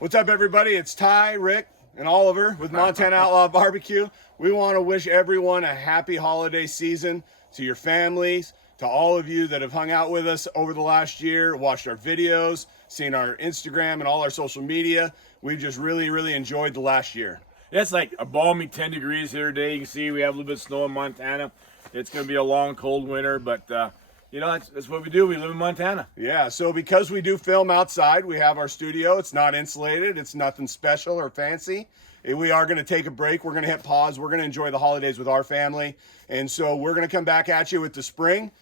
What's up, everybody? It's Ty, Rick, and Oliver with Montana Outlaw BBQ. We want to wish everyone a happy holiday season, to your families, to all of you that have hung out with us over the last year, watched our videos, seen our Instagram and all our social media. We've just really enjoyed the last year. Yeah, it's like a balmy 10 degrees here today. You can see we have a little bit of snow in Montana. It's going to be a long, cold winter, but you know, that's what we do. We live in Montana. Yeah, so because we do film outside, we have our studio. It's not insulated. It's nothing special or fancy. We are going to take a break. We're going to hit pause. We're going to enjoy the holidays with our family. And so we're going to come back at you with the spring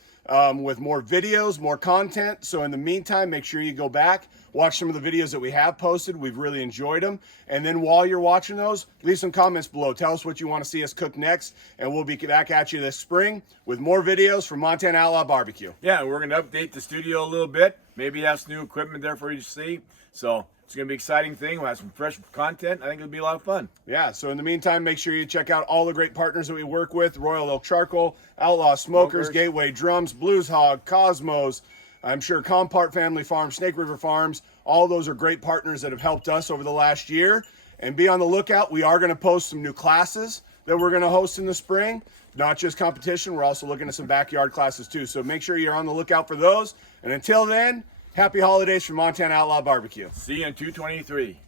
with more videos, more content. So in the meantime, make sure you go back, watch some of the videos that we have posted. We've really enjoyed them. And then while you're watching those, leave some comments below. Tell us what you want to see us cook next. And we'll be back at you this spring with more videos from Montana Outlaw BBQ. Yeah, we're going to update the studio a little bit. Maybe have some new equipment there for you to see. So it's going to be an exciting thing. We'll have some fresh content. I think it'll be a lot of fun. Yeah, so in the meantime, make sure you check out all the great partners that we work with: Royal Oak Charcoal, Outlaw Smokers, Gateway Drums, Blues Hog, Cosmos, I'm sure Compart Family Farms, Snake River Farms. All those are great partners that have helped us over the last year. And be on the lookout. We are going to post some new classes that we're going to host in the spring. Not just competition, we're also looking at some backyard classes too. So make sure you're on the lookout for those. And until then, happy holidays from Montana Outlaw BBQ. See you in 223.